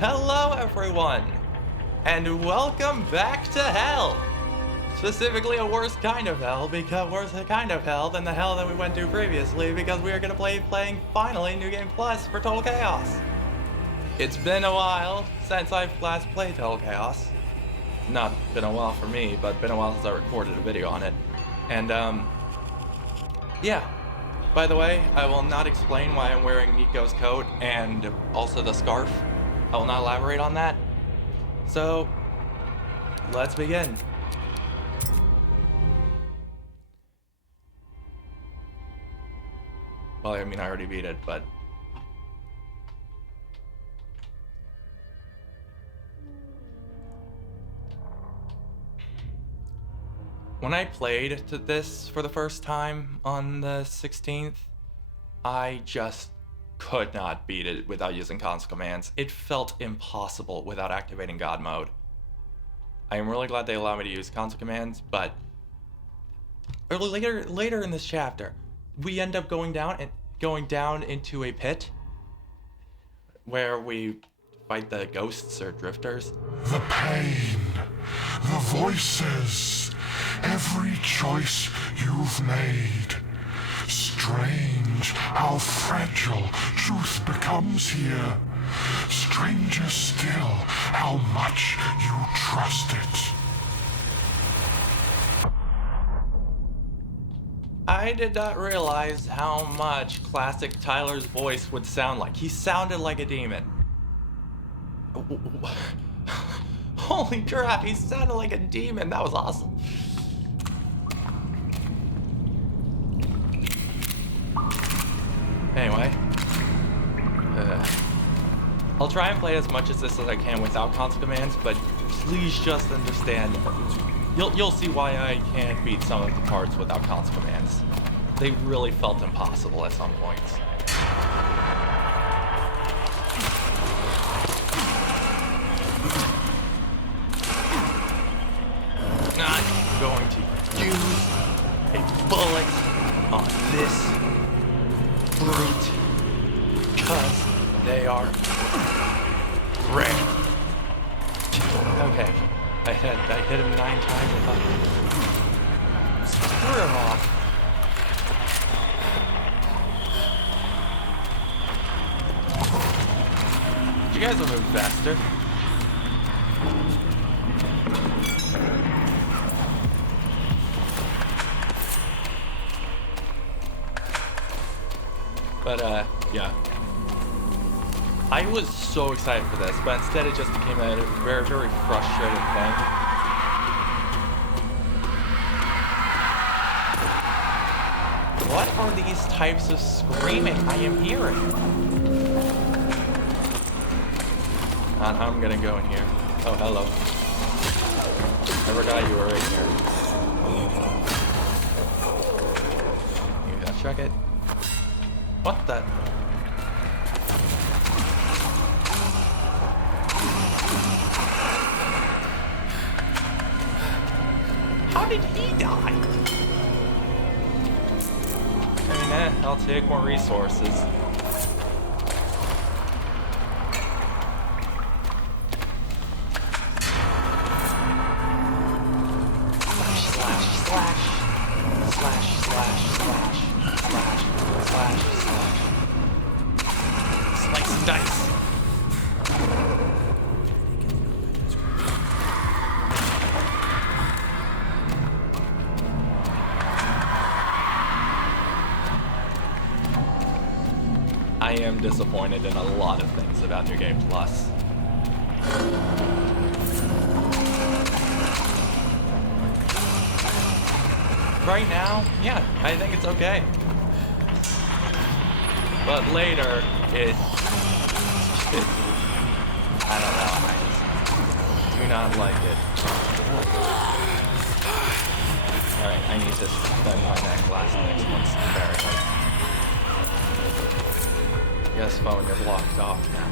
Hello everyone, and welcome back to hell! Specifically a worse kind of hell, because worse kind of hell than the hell that we went to previously, because we are going to playing finally New Game Plus for Total Chaos. It's been a while since I've last played Total Chaos. Not been a while for me, but been a while since I recorded a video on it. And yeah. By the way, I will not explain why I'm wearing Nico's coat and also the scarf. I will not elaborate on that. So, let's begin. Well, I mean, I already beat it, but... When I played this for the first time on the 16th, I just could not beat it without using console commands. It felt impossible without activating God mode. I am really glad they allow me to use console commands, but later in this chapter, we end up going down into a pit where we fight the ghosts or drifters. The pain, the voices, every choice you've made. Strange how fragile truth becomes here. Stranger still how much you trust it. I did not realize how much classic Tyler's voice would sound like. He sounded like a demon. Holy crap, he sounded like a demon. That was awesome. Anyway, I'll try and play as much as this as I can without console commands, but please just understand, you'll see why I can't beat some of the parts without console commands. They really felt impossible at some points. I'm going to use a bullet on this brute, because they are rare. Okay, I hit him 9 times. I thought, screw him off. You guys have moved faster. But, yeah. I was so excited for this, but instead it just became a very, very frustrating thing. What are these types of screaming I am hearing? I'm gonna go in here. Oh, hello. I forgot you were right here. You gotta check it. What the? How did he die? I mean, I'll take more resources. I am disappointed in a lot of things about New Game Plus. Right now, yeah, I think it's okay. But later, I don't know, I just do not like it. Alright, I need to spend my next month's apparently. Yes, phone, you're blocked off now.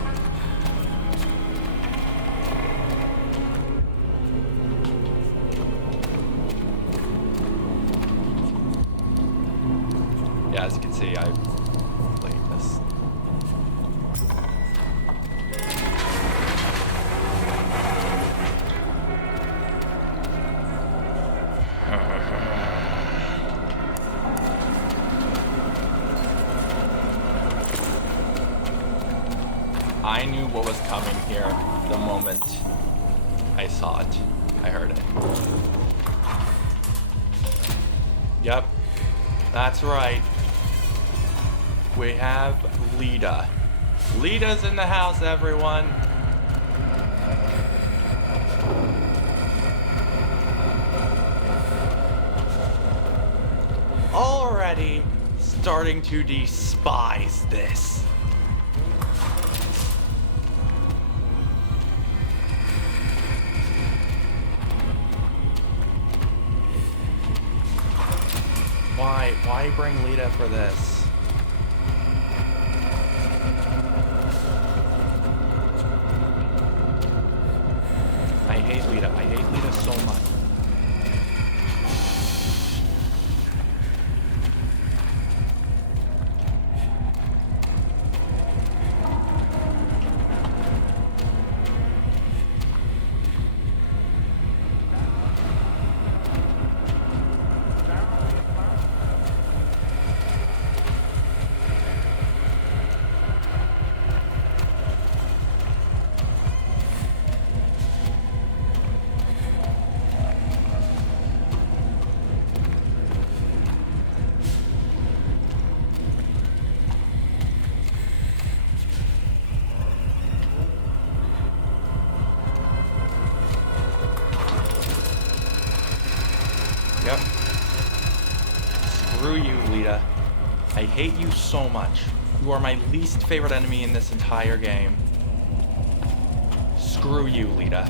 Yeah, as you can see, I've played this. what was coming here the moment I saw it. I heard it. Yep, that's right. We have Lita. Lita's in the house, everyone. Already starting to despise this. Why bring Lita for this? I hate Lita. I hate Lita so much. Yep. Screw you, Lita. I hate you so much. You are my least favorite enemy in this entire game. Screw you, Lita.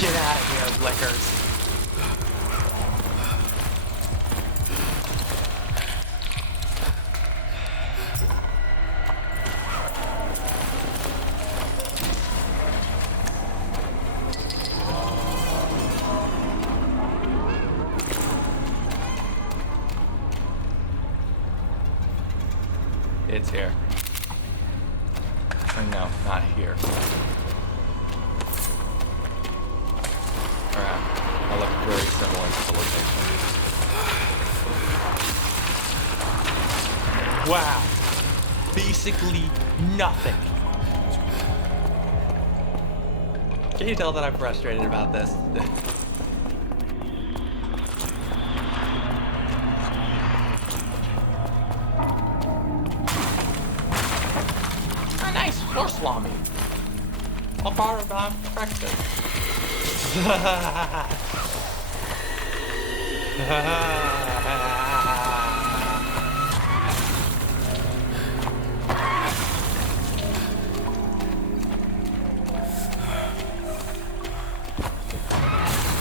Get out of here, Lickers. It's here. Or no, not here. Alright. I look very similar to the location. Wow. Basically nothing. Can you tell that I'm frustrated about this? More salami. How far about breakfast?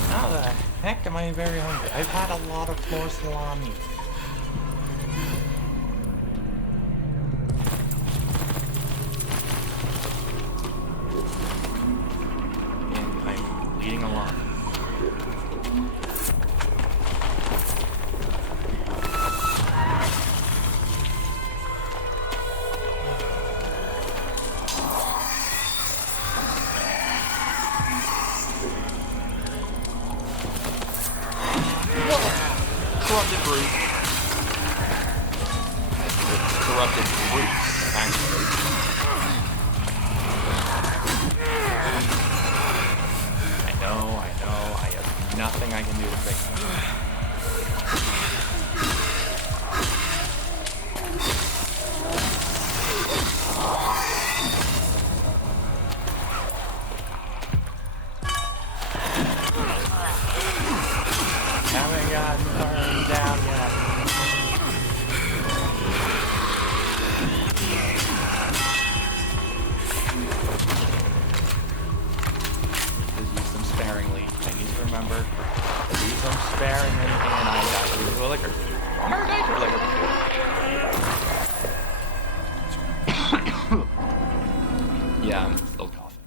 How the heck am I very hungry? I've had a lot of floor salami. Leading along. Corrupted brute. Corrupted brute, actually. I have nothing I can do to fix it. Haven't gotten burned down yet. Sparingly. I need to remember to use them sparingly, and I got you to a liquor. I've never died to a liquor before. Yeah, I'm still coughing.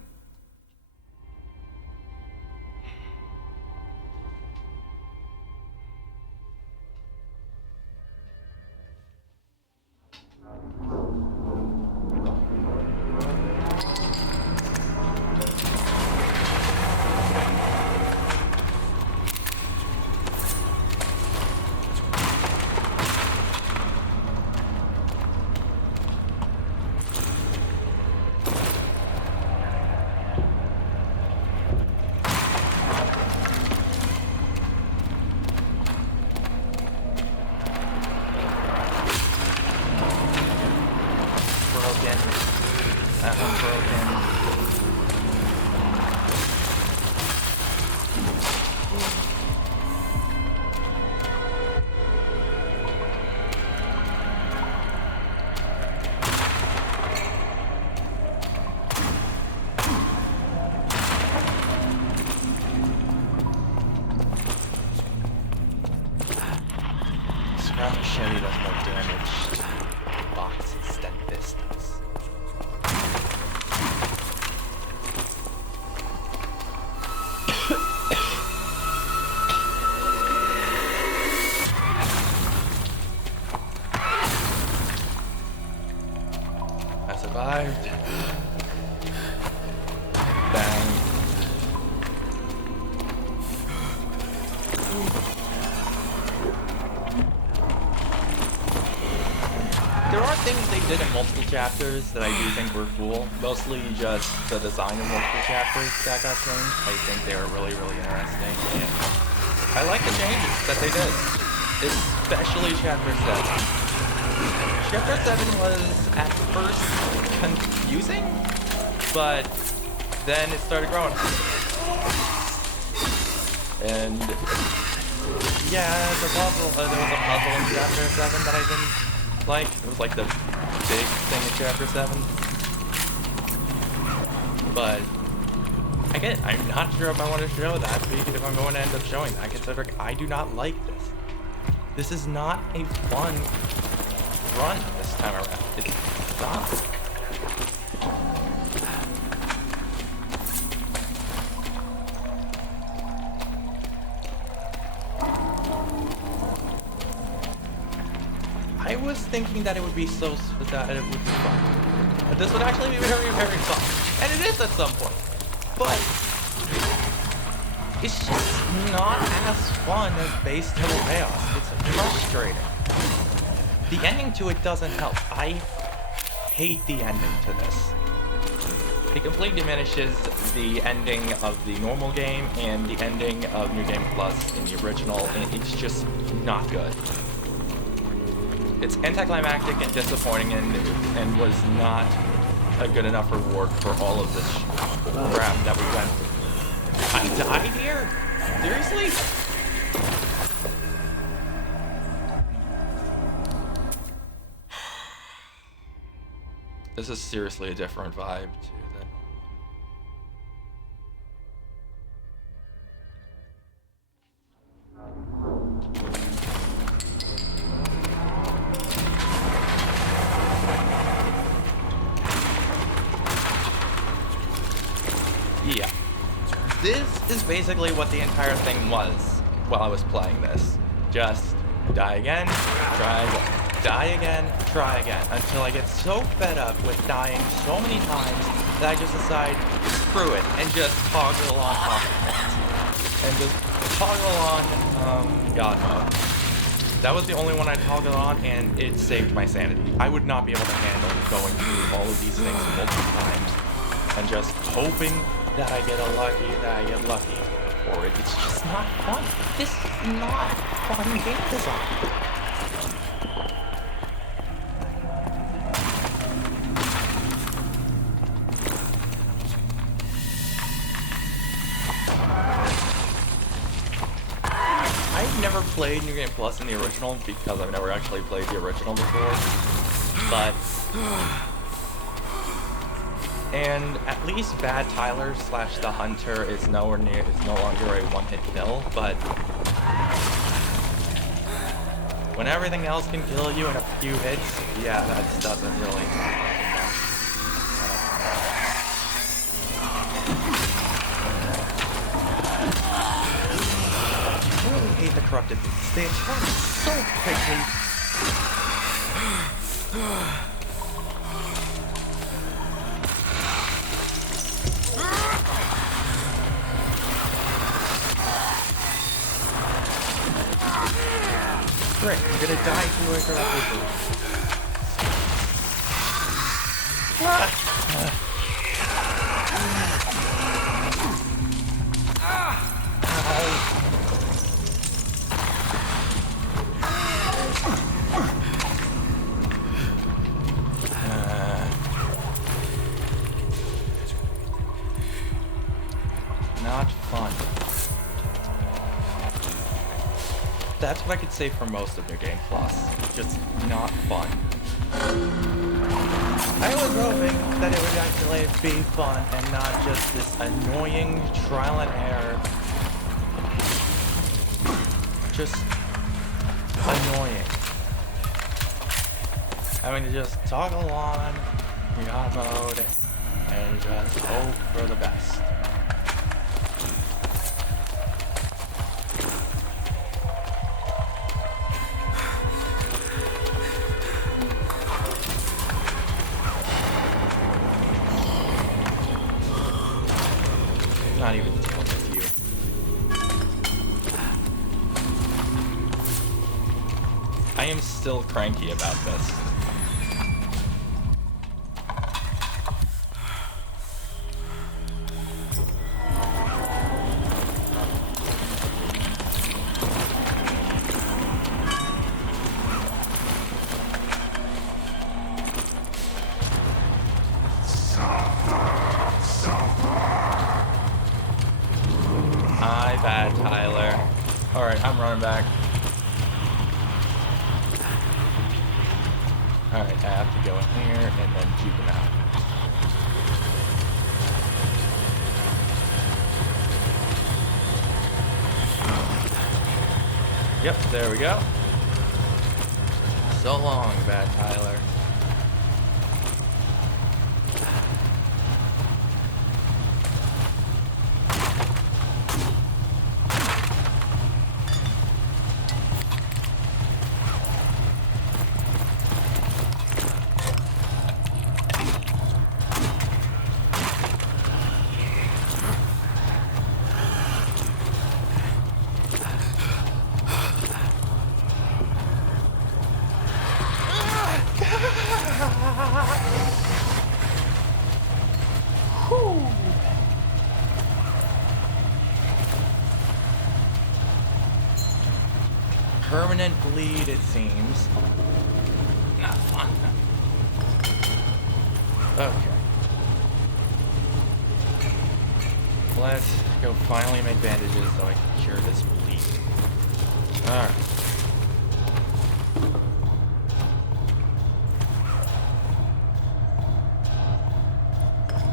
machete does more damage to boxes than this does. I survived. Bang. There are things they did in multiple chapters that I do think were cool. Mostly just the design of multiple chapters that got changed. I think they were really, really interesting. And I like the changes that they did. Especially Chapter 7. Chapter 7 was at first confusing, but then it started growing. And yeah, there was a puzzle in Chapter 7 that I didn't like. It was like the big thing in Chapter 7. But I'm not sure if I want to show that, if I'm going to end up showing that, considering I do not like this. This is not a fun run this time around. It's not. I was thinking that it would be that it would be fun. But this would actually be very, very fun. And it is at some point. But it's just not as fun as Base Total Chaos. It's frustrating. The ending to it doesn't help. I hate the ending to this. It completely diminishes the ending of the normal game and the ending of New Game Plus in the original, and it's just not good. It's anticlimactic and disappointing and was not a good enough reward for all of this crap that we went through. I died here? Seriously? This is seriously a different vibe too than yeah. This is basically what the entire thing was while I was playing this. Just die again, try again. Die again, try again, until I get so fed up with dying so many times that I just decide, screw it, and just toggle on offense. And just toggle on, God mode. That was the only one I toggled on, and it saved my sanity. I would not be able to handle going through all of these things multiple times, and just hoping that I get lucky, or it's just not fun. This is not fun game design. Never played New Game Plus in the original because I've never actually played the original before, and at least Bad Tyler / the Hunter is no longer a one-hit kill, but when everything else can kill you in a few hits, yeah, that doesn't really. I hate the corrupted beasts. They attack so quickly. Great, I'm gonna die to a corrupted beast. Not fun. That's what I could say for most of New Game Plus. Just not fun. I was hoping that it would actually be fun and not just this annoying trial and error. Just annoying. having to just toggle on God mode and just hope for the best. Not even dealing with you. I am still cranky about this. My bad, Tyler. Alright, I'm running back. Alright, I have to go in here and then juke him out. Yep, there we go. So long, bad Tyler. Permanent bleed, it seems. Not fun. Okay. Let's go finally make bandages so I can cure this bleed. Alright.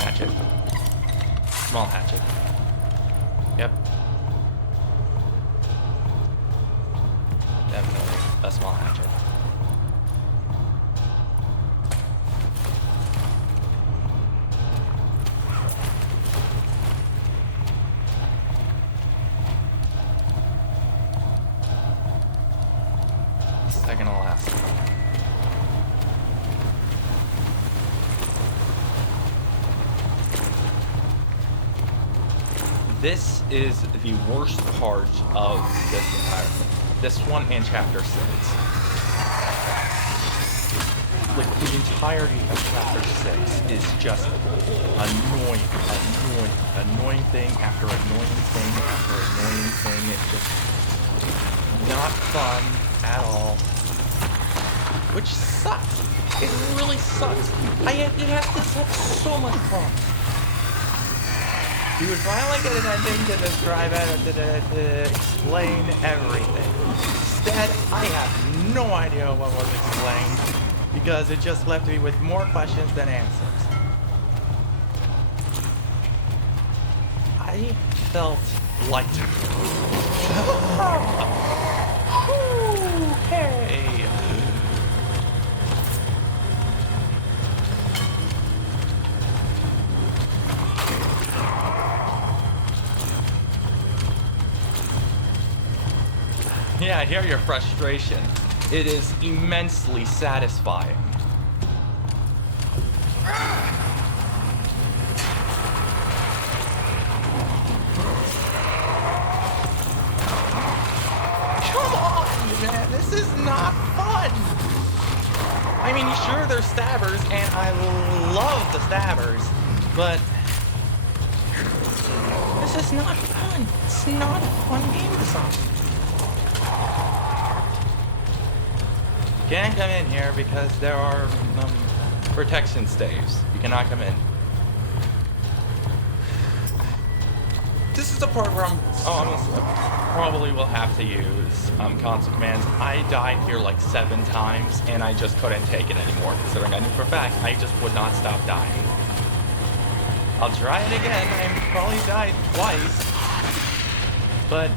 Hatchet. Small hatchet. Yep. Definitely a small hatchet. Second to last. This is the worst part of this entire thing. This one and chapter 6. Like, the entirety of chapter 6 is just annoying thing after annoying thing after annoying thing. It's just not fun at all. Which sucks. It really sucks. It has to have so much fun. You would finally get an ending to describe it, to explain everything. Instead, I have no idea what was explained, because it just left me with more questions than answers. I felt light. Hey! Yeah, I hear your frustration. It is immensely satisfying. Come on, man, this is not fun. I mean, sure, they're stabbers, and I love the stabbers, but this is not fun. It's not a fun game design. Can't come in here because there are protection staves. You cannot come in. This is the part where I probably will have to use console commands. I died here like 7 times and I just couldn't take it anymore, considering I knew for a fact I just would not stop dying. I'll try it again. I probably died twice, but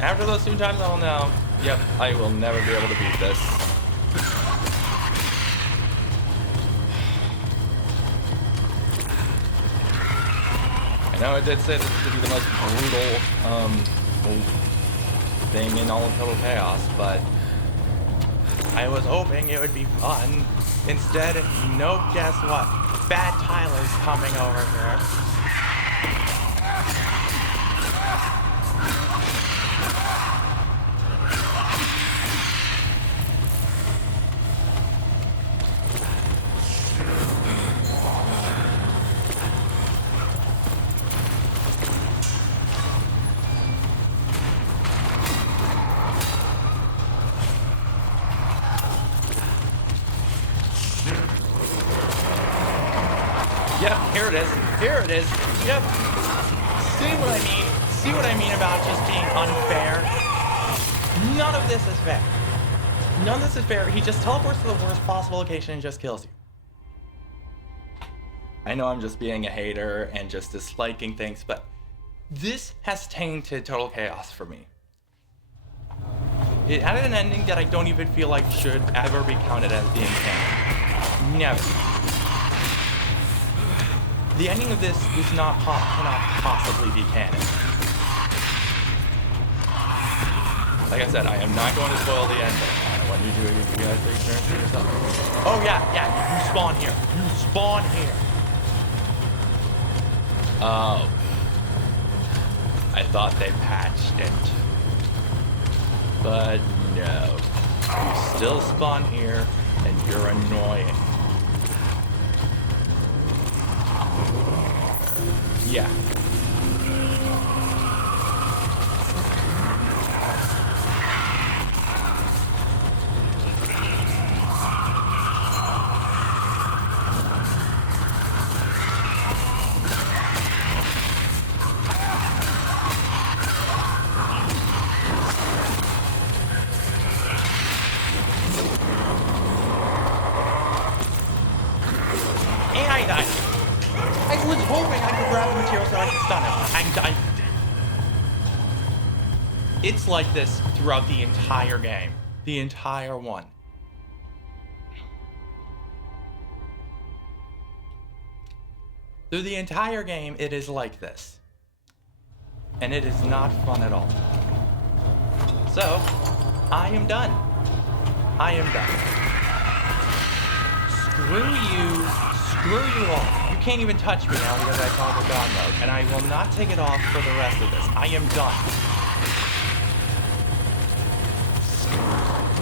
after those 2 times I'll know, yep, I will never be able to beat this. Now, it did say this would be the most brutal thing in all of Total Chaos, but I was hoping it would be fun. Instead, nope, guess what? Bad Tyler's coming over here. Yep, here it is. Here it is. Yep. See what I mean? See what I mean about just being unfair? None of this is fair. None of this is fair. He just teleports to the worst possible location and just kills you. I know I'm just being a hater and just disliking things, but this has tainted Total Chaos for me. It added an ending that I don't even feel like should ever be counted as being canon. Never. The ending of this is cannot possibly be canon. Like I said, I am not going to spoil the ending. What do you do? You guys experience it yourself? Oh yeah, you spawn here. You spawn here. Oh. I thought they patched it. But no. You still spawn here, and you're annoying. Yeah. And I died. I was hoping I could grab the material so I could stun him. It's like this throughout the entire game. The entire one. Through the entire game, it is like this. And it is not fun at all. So, I am done. I am done. Screw you. Screw you all. You can't even touch me now because I toggle God mode, and I will not take it off for the rest of this. I am done.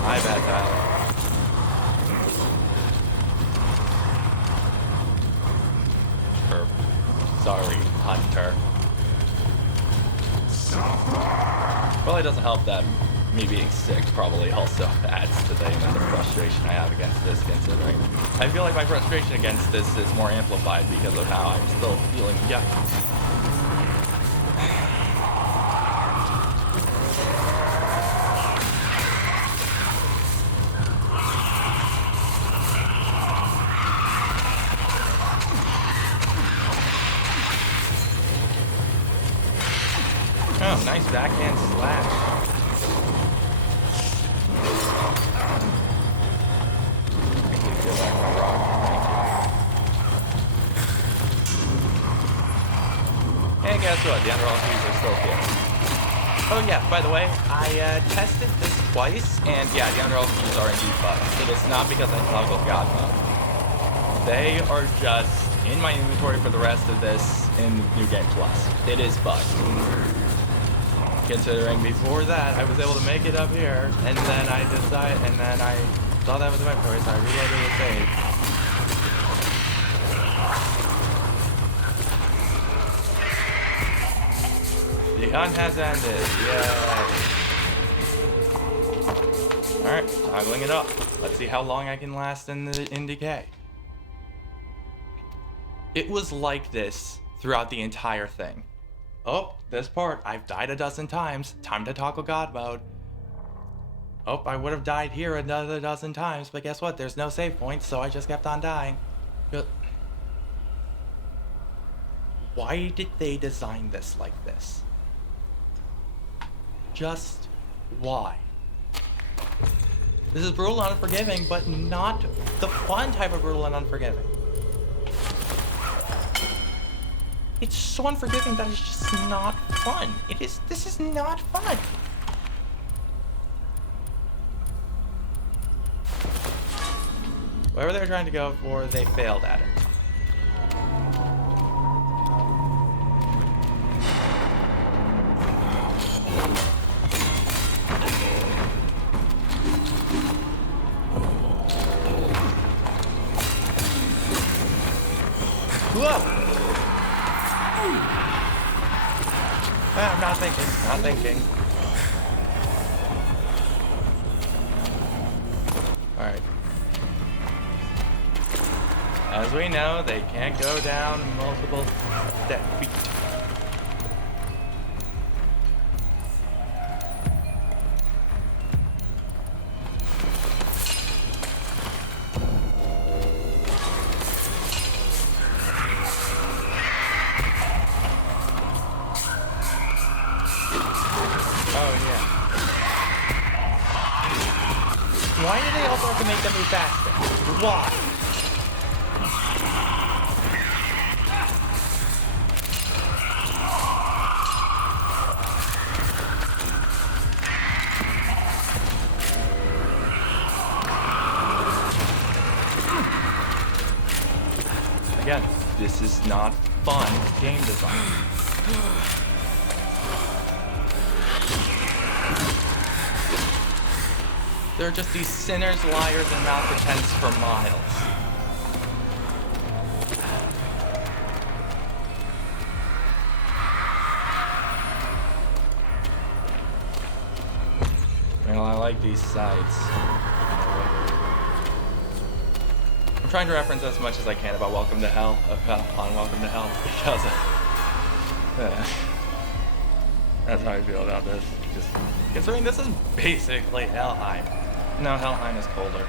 My bad, Tyler. Sorry, Hunter. Probably doesn't help that me being sick probably also adds to the amount of frustration I have against this, considering I feel like my frustration against this is more amplified because of how I'm still feeling yucky. Oh, nice backhand slash. And guess what? The underall keys are still here. Oh yeah, by the way, I tested this twice, and yeah, the underall keys are indeed bugged. It is not because I toggled God mode. They are just in my inventory for the rest of this in New Game Plus. It is bugged. Considering before that, I was able to make it up here, and then I saw that was in my inventory, so I reloaded the save. The hunt has ended. Yay. Alright, toggling it up. Let's see how long I can last in decay. It was like this throughout the entire thing. Oh, this part, I've died a dozen times. Time to toggle God mode. Oh, I would have died here another dozen times, but guess what? There's no save point, so I just kept on dying. But why did they design this like this? Just why? This is brutal and unforgiving, but not the fun type of brutal and unforgiving. it's so unforgiving that it's just not fun. This is not fun. Whatever they were trying to go for, they failed at it. Whoa! I'm not thinking. Alright. As we know, they can't go down multiple feet. Why do they also have to make them move faster? Why? Again, this is not fun game design. They're just these sinners, liars, and malcontents for miles. Well, I like these sides. I'm trying to reference as much as I can about Welcome to Hell, on Welcome to Hell, because that's how I feel about this. Just considering this is basically Helheim. No, Helheim is colder.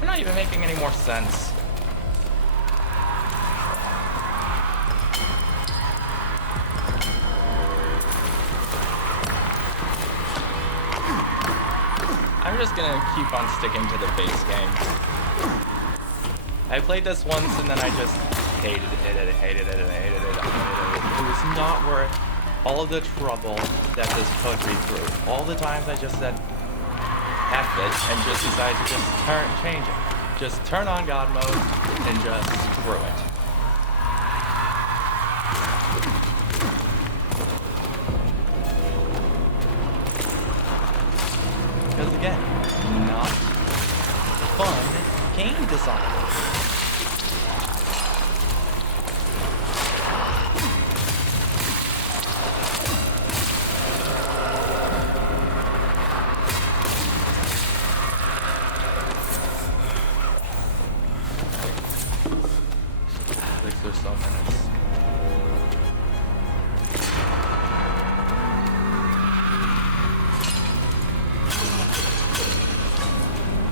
They're not even making any more sense. I'm just gonna keep on sticking to the base game. I played this once and then I just hated it. It was not worth all of the trouble that this put me through. All the times I just said, F it, and just decided to just change it. Just turn on God mode and just screw it. Because again, not fun game design.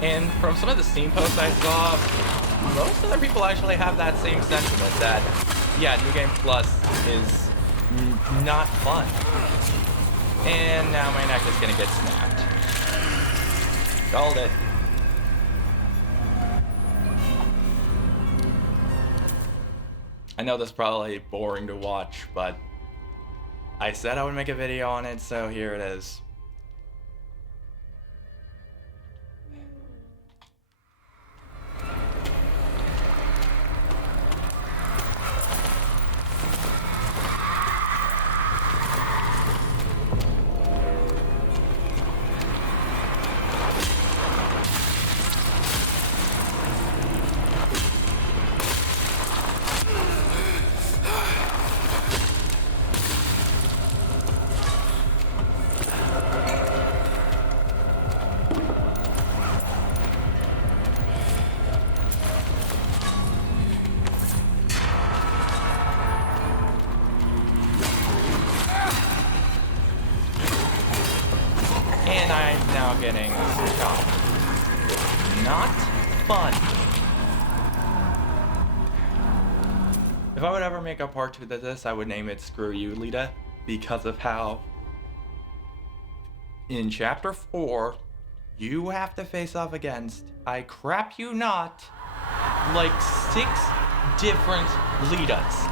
And from some of the Steam posts I saw, most other people actually have that same sentiment that, yeah, New Game Plus is not fun. And now my neck is gonna get snapped. Called it. I know this is probably boring to watch, but I said I would make a video on it, so here it is. And I'm now getting shot. Not fun. If I would ever make a part 2 to this, I would name it Screw You, Lita, because of how in Chapter 4, you have to face off against, I crap you not, like 6 different Litas.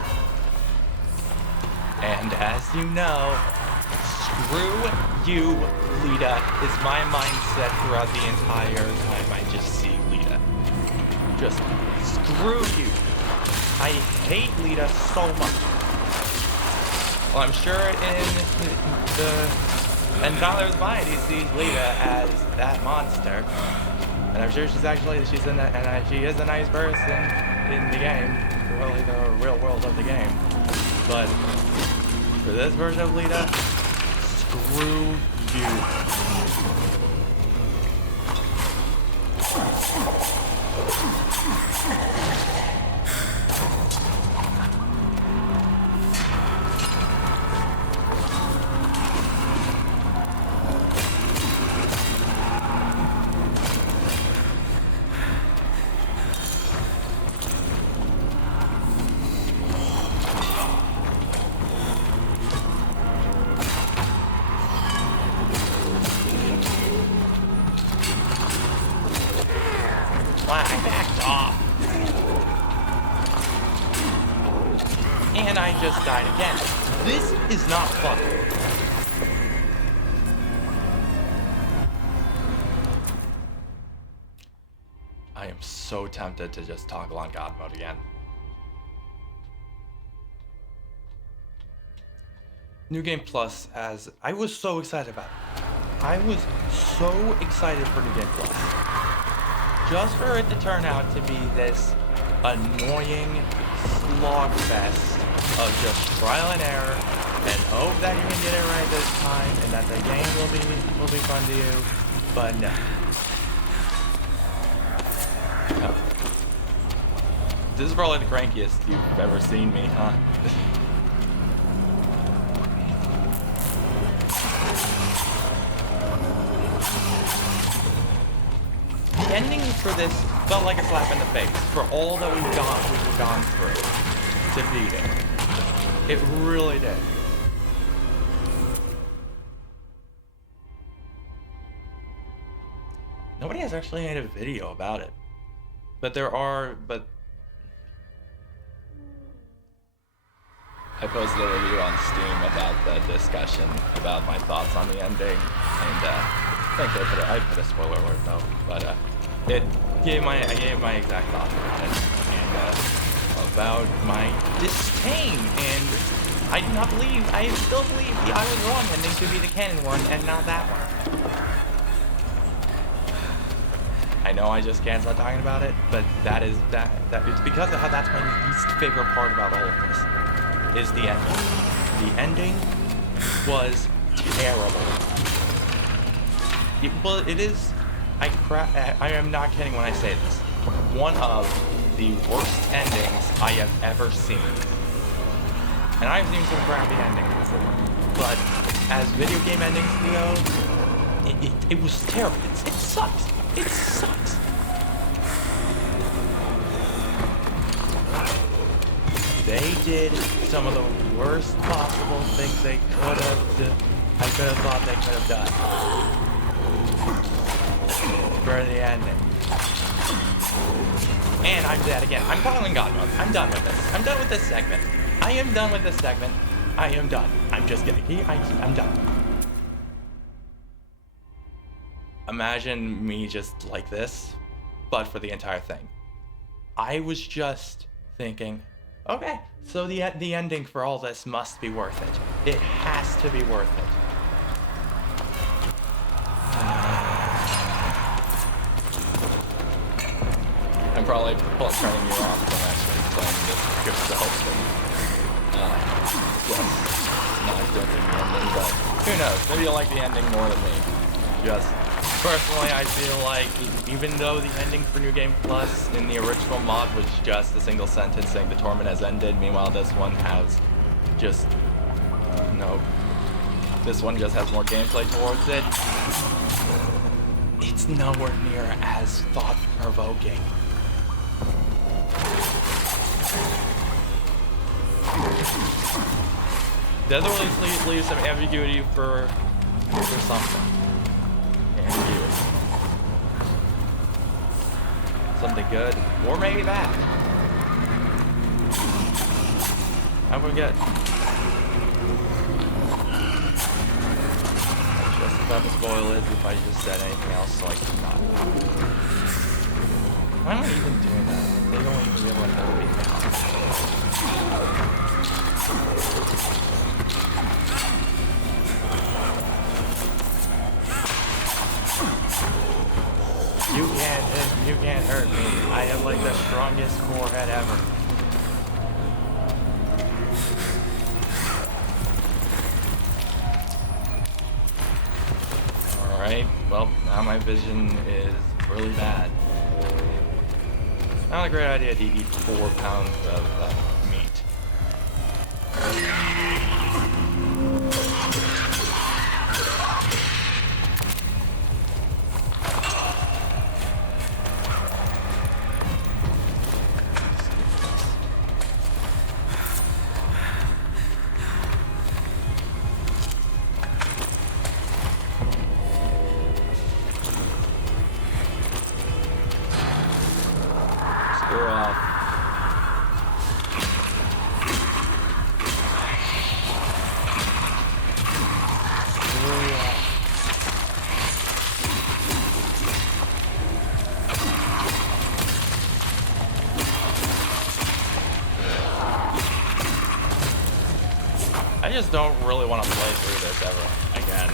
And as you know, screw you, Lita, is my mindset throughout the entire time I just see Lita. Just screw you. I hate Lita so much. Well, I'm sure in Tyler's mind he sees Lita as that monster. And I'm sure she is a nice person in the game, really the real world of the game. But for this version of Lita, screw you. I backed off. And I just died again. This is not fun. I am so tempted to just toggle on God mode again. New Game Plus, as I was so excited about it. I was so excited for New Game Plus. Just for it to turn out to be this annoying slogfest of just trial and error and hope that you can get it right this time and that the game will be fun to you, but no. No. This is probably the crankiest you've ever seen me, huh? The ending for this felt like a slap in the face for all that we've gone through to beat it. It really did. Nobody has actually made a video about it. But I posted a review on Steam about the discussion about my thoughts on the ending, and I think I put a spoiler alert though, but I gave my exact thoughts on it, and about my disdain, and I still believe the I Was Wrong ending to be the canon one and not that one. I know I just can't stop talking about it, but that it's because of how that's my least favorite part about all of this, is the ending. The ending was terrible. It is, I am not kidding when I say this, one of the worst endings I have ever seen. And I've seen some crappy endings before, but as video game endings go, it was terrible. It sucks. It sucks. They did some of the worst possible things I could have thought they could have done for the ending. And I'm dead again. I'm calling God mode. I'm done with this. I'm done with this segment. I am done with this segment. I am done. I'm just kidding. I'm done. Imagine me just like this, but for the entire thing. I was just thinking, okay, so the ending for all this must be worth it. It has to be worth it. I'm probably turning you off from actually playing this yourself and just not getting the ending, but who knows? Maybe you'll like the ending more than me. Just personally, I feel like even though the ending for New Game Plus in the original mod was just a single sentence saying the torment has ended, meanwhile this one has just this one just has more gameplay towards it. It's nowhere near as thought-provoking. The other one leaves some ambiguity for something. Ambiguity. Something good, or maybe bad. I forget. Just about to spoil it if I just said anything else, so I could not. Why am I even doing that? They don't even be able to help me now. You can't hurt me. I have like the strongest core head ever. Alright, well, now my vision is really bad. Not a great idea to eat 4 pounds of meat. Screw off. I just don't really want to play through this ever again.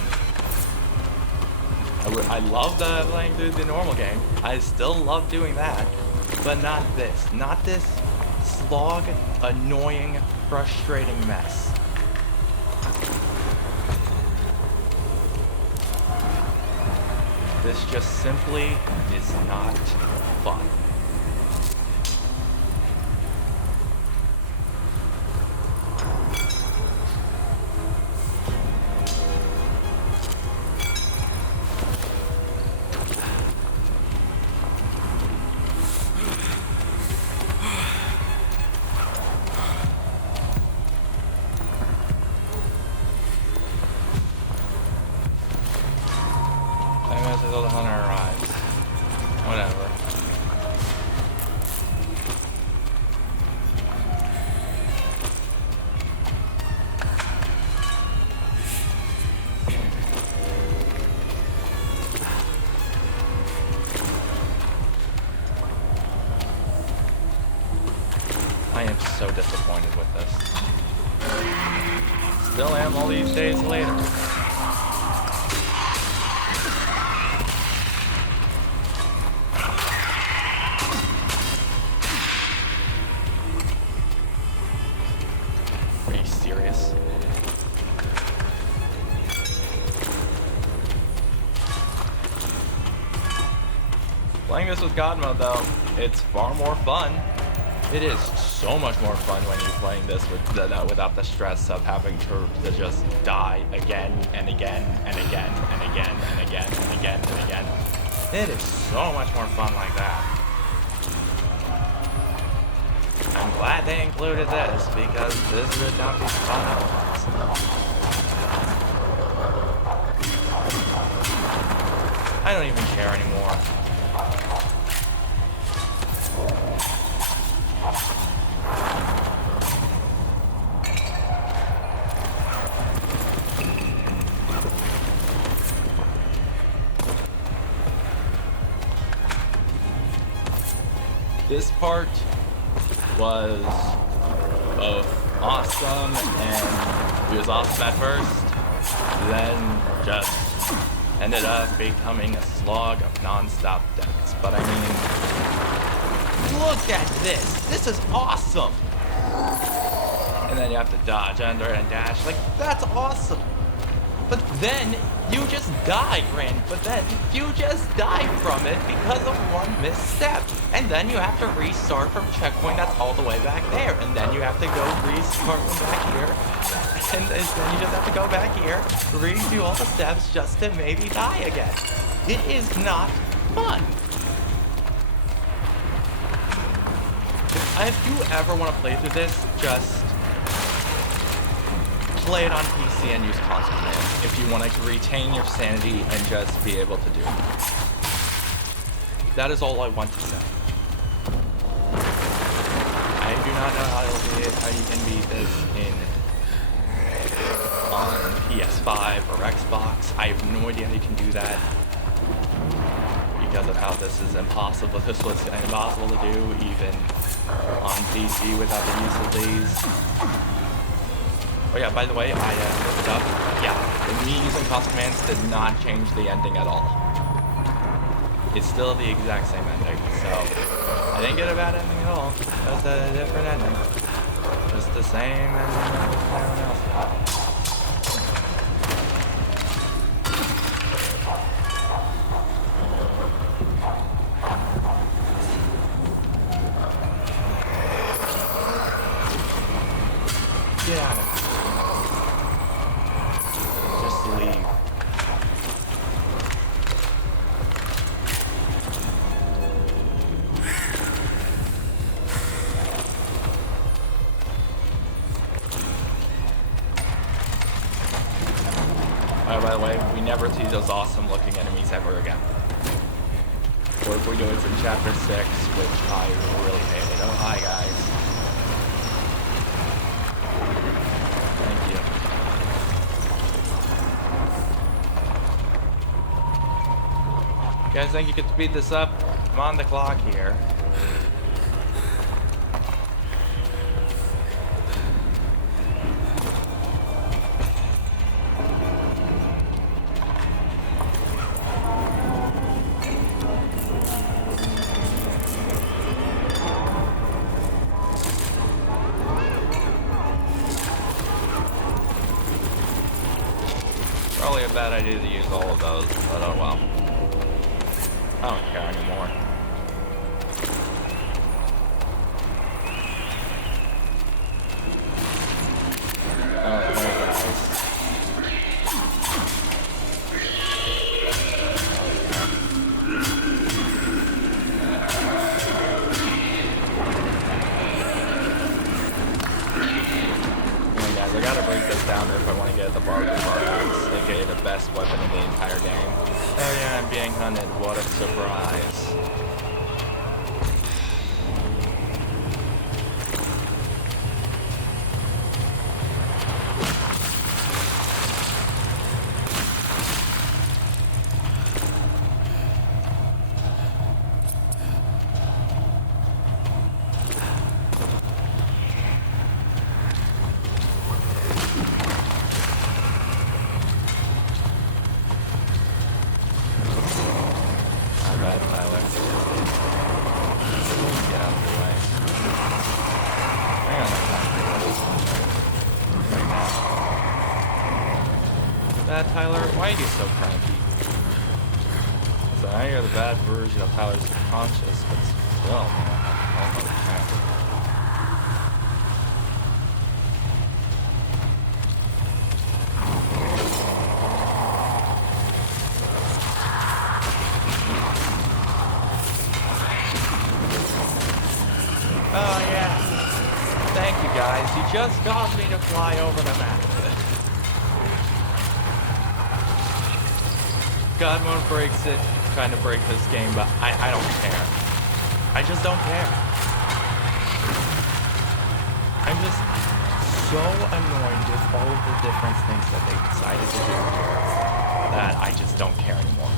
I love playing through the normal game. I still love doing that, but not this. Not this slog, annoying, frustrating mess. This just simply is not fun. Until the hunter arrives. Whatever. I am so disappointed with this. Still am all these days later. Serious. Playing this with God mode though, it's far more fun. It is so much more fun when you're playing this without the stress of having to just die again and again and again and again and again and again and again. It is so much more fun like that. I'm glad they included this, because this would not be fun otherwise. I don't even care anymore. This part was both awesome and it was awesome at first, then just ended up becoming a slog of non-stop deaths. But I mean, look at this! This is awesome! And then you have to dodge under and dash, like, that's awesome! But then you just die, Granny. But then you just die from it because of one misstep. And then you have to restart from checkpoint that's all the way back there. And then you have to go restart from back here. And then you just have to go back here, redo all the steps just to maybe die again. It is not fun. If you ever want to play through this, just play it on PC and use console command if you want to retain your sanity and just be able to do it. That is all I want to say. I do not know how you can beat this on PS5 or Xbox. I have no idea how you can do that because of how this is impossible. This was impossible to do even on PC without the use of these. Oh yeah, by the way, I looked up. Yeah, me using console commands did not change the ending at all. It's still the exact same ending, so I didn't get a bad ending at all. Just a different ending. Just the same ending as everyone else got. Get out of it. Just leave. Oh, by the way, we never see those awesome looking enemies ever again. What we do is in chapter 6, which I really hated. Oh, hi guys. Thank you. You guys think you could speed this up? I'm on the clock here. Probably a bad idea to use all of those, but oh well. I don't care anymore. Oh, hey guys. Guys, I gotta break this down if I want to get the bargain parts, aka the best weapon in the entire game. Oh yeah, I'm being hunted. What a surprise. Tyler, why are you so cranky? So I hear the bad version of Tyler's conscious, but still, man, almost cranky. Oh yeah, thank you guys. You just caused me to fly over the map. God mode breaks it, trying to break this game, but I don't care. I just don't care. I'm just so annoyed with all of the different things that they decided to do here that I just don't care anymore.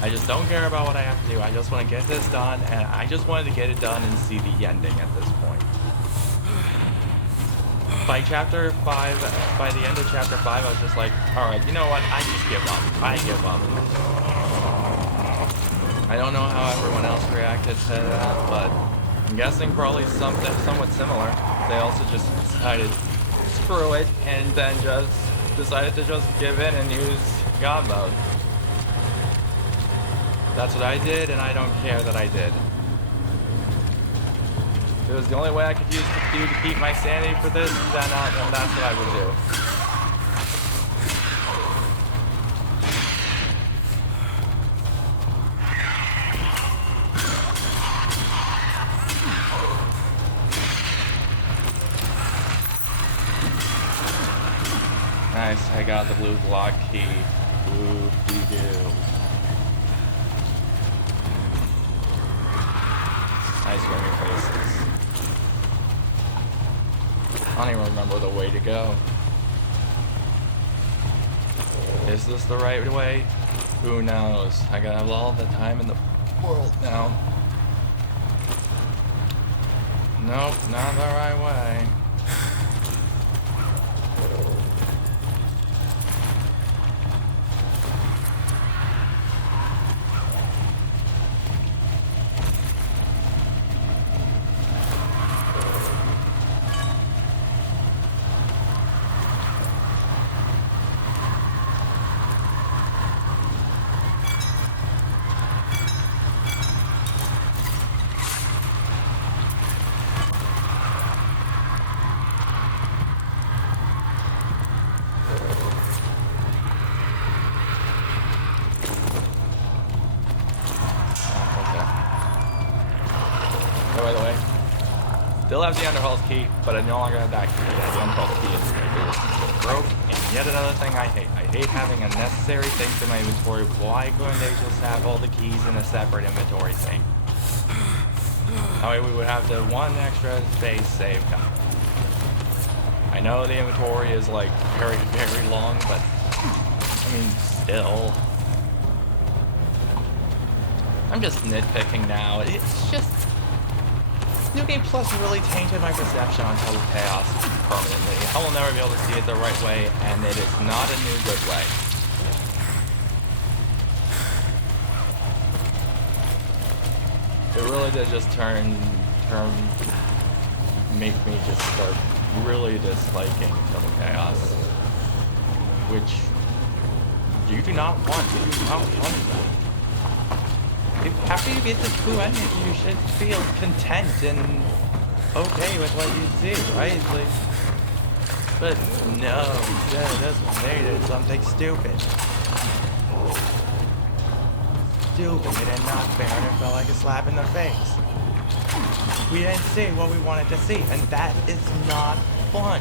I just don't care about what I have to do. I just want to get this done, and I just wanted to get it done and see the ending at this point. By the end of chapter 5, I was just like, alright, you know what, I just give up. I give up. I don't know how everyone else reacted to that, but I'm guessing probably something somewhat similar. They also just decided, screw it, and then just decided to just give in and use God mode. That's what I did, and I don't care that I did. If it was the only way I could do to keep my sanity for this, then that's what I would do. Nice, I got the blue block key. Whoop-de-doo. I nice screaming faces. I don't even remember the way to go. Is this the right way? Who knows? I got all the time in the world now. Nope, not the right way. By the way, still have the Underhall's key, but I no longer have that key. The Underhall's key is broke, and yet another thing I hate. I hate having unnecessary things in my inventory. Why couldn't they just have all the keys in a separate inventory thing? That way we would have the one extra space saved up. I know the inventory is like very, very long, but I mean, still. I'm just nitpicking now. It's just... New Game Plus really tainted my perception on Total Chaos permanently. I will never be able to see it the right way, and it is not a new good way. It really did just make me just start really disliking Total Chaos. Which you do not want. You do not want that. After you get the two endings, you should feel content and okay with what you see, right? Like, but no, this one made it something stupid. Stupid and not fair, and it felt like a slap in the face. We didn't see what we wanted to see, and that is not fun.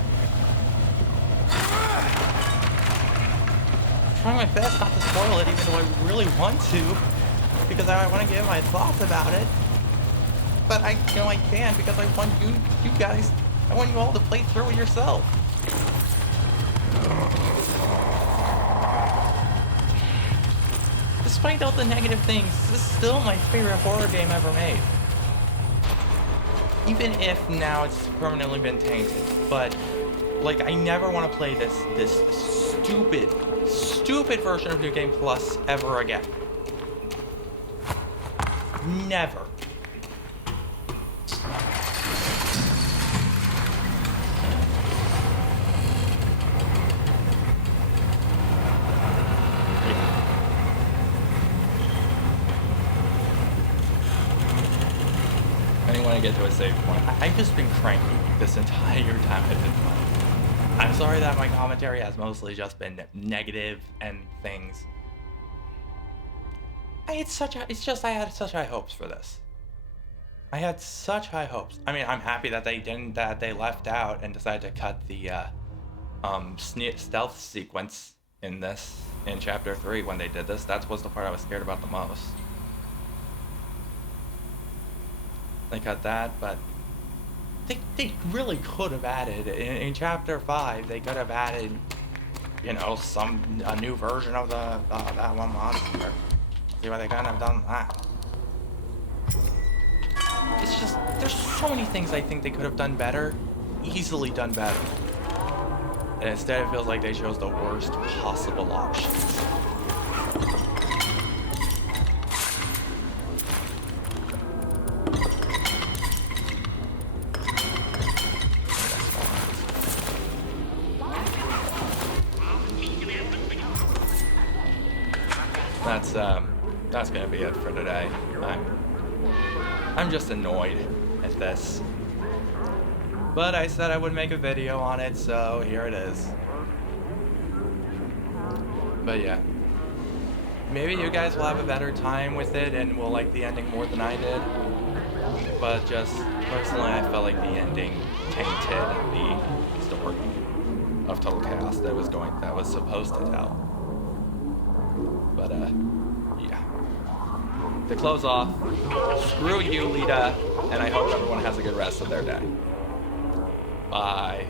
I'm trying my best not to spoil it, even though I really want to. Because I want to give my thoughts about it, but I know I can't because I want you guys, I want you all to play through it yourself. Despite all the negative things, this is still my favorite horror game ever made. Even if now it's permanently been tainted, but like I never want to play this stupid version of New Game Plus ever again. Never. I didn't want to get to a save point. I've just been cranky this entire time I've been playing. I'm sorry that my commentary has mostly just been negative and things. I had such high hopes for this. I had such high hopes. I mean, I'm happy that they left out and decided to cut the stealth sequence in chapter 3 when they did this. That was the part I was scared about the most. They cut that, but they really could have added in chapter 5. They could have added, you know, a new version of that one monster. See why they couldn't have done that. It's just, there's so many things I think they could have done better, easily done better. And instead it feels like they chose the worst possible options. That's gonna be it for today. I'm just annoyed at this. But I said I would make a video on it, so here it is. But yeah. Maybe you guys will have a better time with it and will like the ending more than I did. But just personally, I felt like the ending tainted the story of Total Chaos that was supposed to tell. But yeah. to close off, screw you, Lita, and I hope everyone has a good rest of their day. Bye.